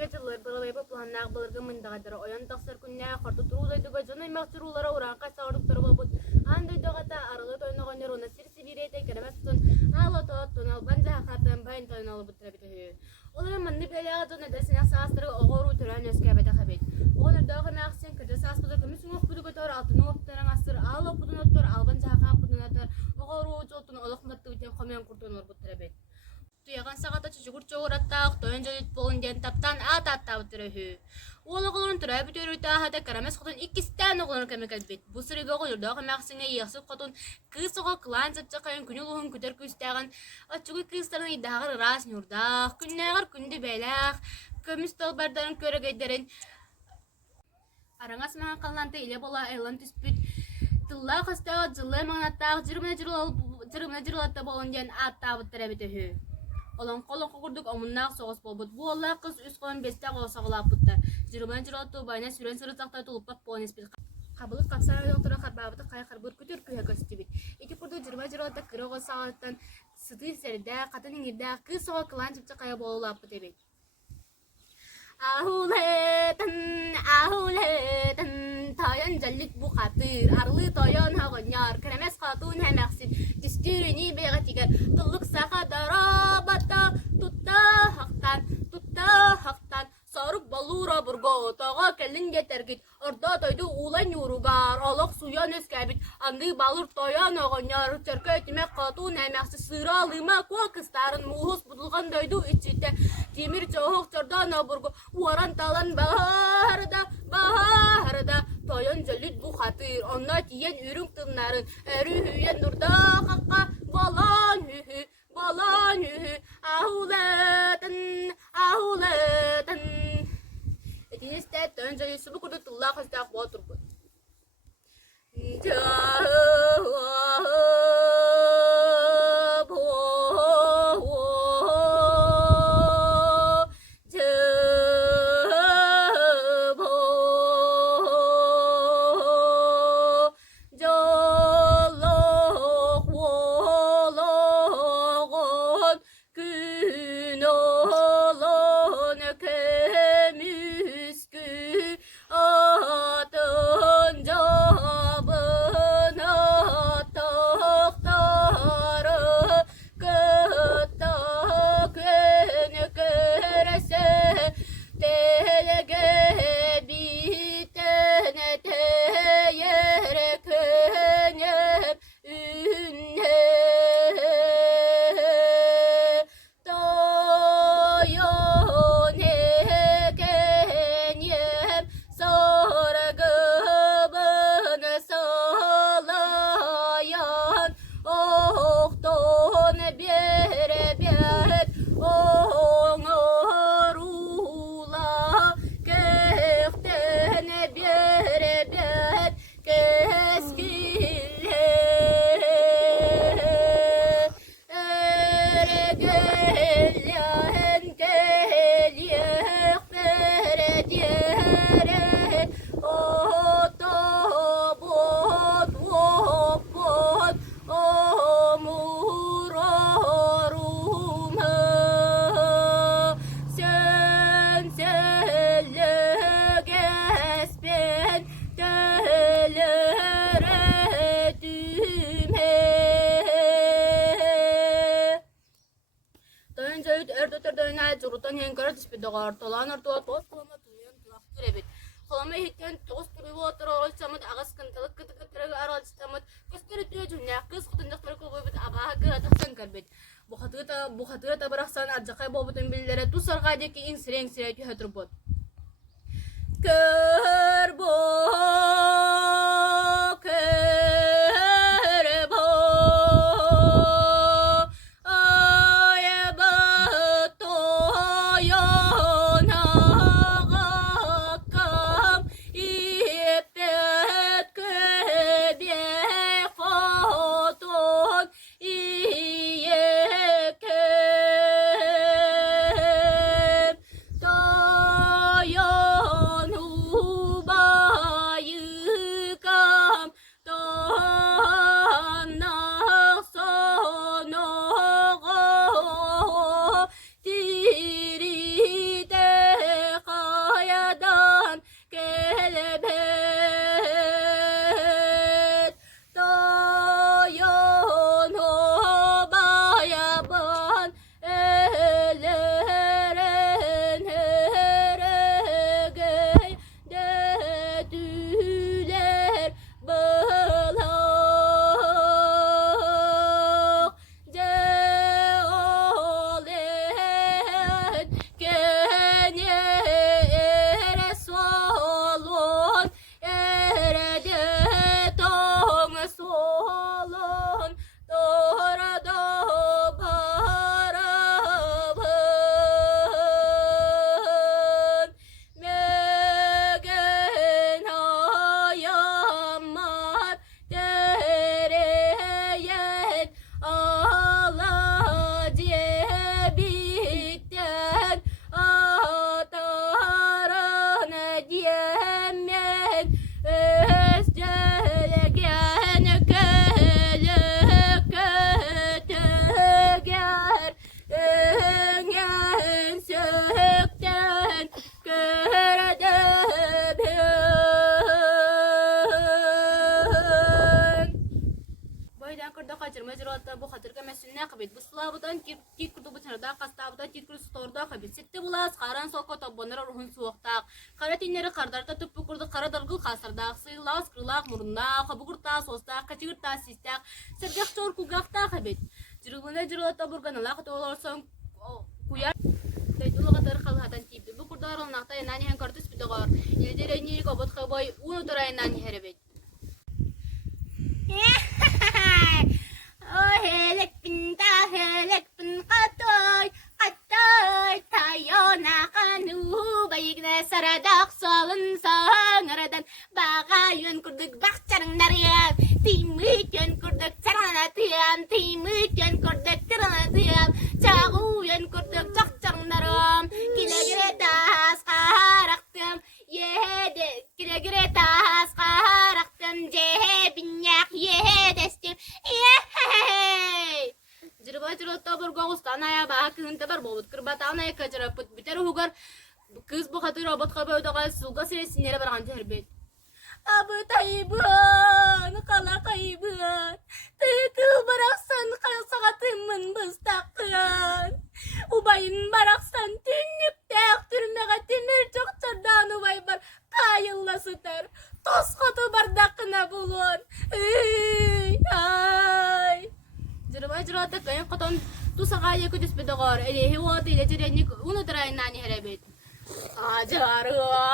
geceler bağlayıp planlar balırga mındağıdır. Oyan taksır günne kartı turudaydıga canı mağçırılara uğran kaçağırdıkları babut. Andaydıgata aralı toynağı ona sirsi bireyde keremezsin. Ağla toğuttun albanca hakatın bayın toynağı butra bitihü. Onların manni belağı ne desin asastırı oğuru türen öskebete habit. Onlar dağı mağsın kırca sasbıda kımısın okbudu götür altını oktaran asır. Ağla okbudun otur albanca hakatın otur. Oğuru ucutun olakmatı biten komeyan kurtunur butra bit. Tuyakan sakata çukur çoğurattaq, toyunca yutboğun den taptan atatta bitirehu. Oğluğulun tıra bütürü tahada karames kutun ikistan oğulun kemikal bit. Bu sırıga oğulur dağı mağsine yağsıp kutun kız oğa kılan zatçakayın günü luğun kütür küstağın. Açıgı kızların idağır ras nurdağ, künnağır kündü belağ, kömüs talbardarın körögeyderin. Arangas mga kalante ile bola elan tüspüt. Tılla kasta jılı manattaq, jırımına jırılatta boğun den atta bitire bitirehu. Olan kolon kurduk amunnak soğuz bolbut. Bu Allah kız üst kolon bestek olsağılap butta. Jırıman jırılatı bayna süren sırıtaqta tulupak poğunes bil. Qabılık kapsara doktora qarbabıtı qayqır bir kütür kühe göstibit. İki kurdu jırıman jırılatta kırı olsağılattan sıtı seride qatın ingirde kız soğa kılan çıpça qaya bolulap butebit. Ahuletan, ahuletan, tayan jallik bu qatir, arlı tayan hağanyar, kremes qatun hemersin, distirini beğatigar, tıllık sağa darabata, tutta haktan, sarık balura burgo, tağa kelin getergit, orda toydu ulan yorugar, alak suyan eskabit, andı balur tayan hağanyar, çerke etimek qatun hemersin, sıralıma kuwa kıstarın, muhus budulgan doydu içite, Timir çoğuk çordana burgu Varan talan baharda Toyon jallit bu hatır Onna tiyen ürün tımların Erühüyen durda kakka Balan hühü Ahulatan Etiniste tön jallit Subu kurdu tullak hastak botur bu Jurutan yang kerja di sepeda tolan artu tos kolama tuyan tulak turebit. Kolama hitian tos tubi water all samat agas kental ketek aral samat kesteri tuya junya kes kutundak terko bobit abah gerak sangkarbit. Bukhatu ta beraksan ajakai bobit ambil tu sarkade ki in sering tu hatrubot. Kerbo kaçırma cırata bu hatır kemesine kabit. Bu slavdan tik kurdu bu çarda kastavda tik kurdu storda kabit. Sitte bulas karan soko tabonara ruhun soğukta. Kara tinleri kardarta tüpü kurdu kara dalgıl kasarda. Sıylas kırlak murunda. Kabı kurta sosta kaçırta sistak. Sergak çor kugakta kabit. Cırılına cırata burganala katolorsan kuyar. Daytulu kadar kalhatan tipdi. Bu kurda aralnakta enani hen kartus bidogor. Yedireni kabot kabay unu tura enani herebet. Oh helek pinta helek pin katoy tayo nakanu bayig na saradak salon sangaradan bakayon kurduk bakcarang nariyan timik yan kurduk saranatiyan timik yan kurduk saranatiyan cakuyan kurduk cakcarang naram kilagiretas kaharaktem yehede kilagiretas kaharaktem jehe binyak yehedestim yehey Jirba jirota burgostan aya bah künte bar bobut kırbatan aya kaçırapıt biter hugar kız bu hatır robot kabı ödağay suga sinesinlere baran terbet Abı tayyibın kala kaybın tıkıl baraksan sagatımın bıstakın Ubayın baraksan tünlükte aktürüne timir çok çardan ubay bar kayılla süter Toz katı bardakına bulun ay Jirba jirota kayın katon tu sakaya kudus bedogor ele hewa ile jireni unu tray nani herebet ajarwa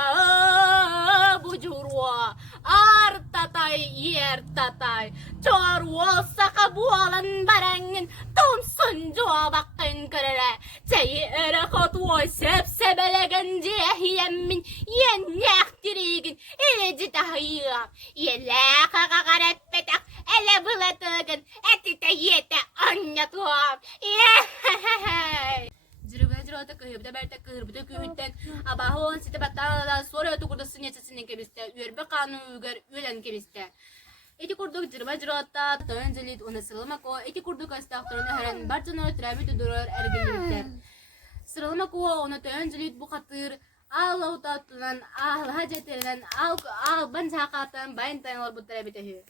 bujurwa artatay yertatay çorwa sakabualan barangin tomsun joa bakın karara çayı ere kotvoy sebelegen cehiyemmin yenyak dirigin ileci tahiyya yelak kakaret petak ele bulatığın etite yete anyatuam Jirota kıyıbda bertek kıyıbda kıyıbda abahon site batala soruyor tu kurda sinyasının kebiste üyerbe kanun üger üyelen kebiste Eti kurduk jirota töncelit ona sıralamak o eti kurduk astaktorunu heren barcana trabi durur ergenlikler Sıralamak o ona töncelit bu katır Allah utatulan Allah hacetilen al ban sakatan bayin tanyor bu trabi tehi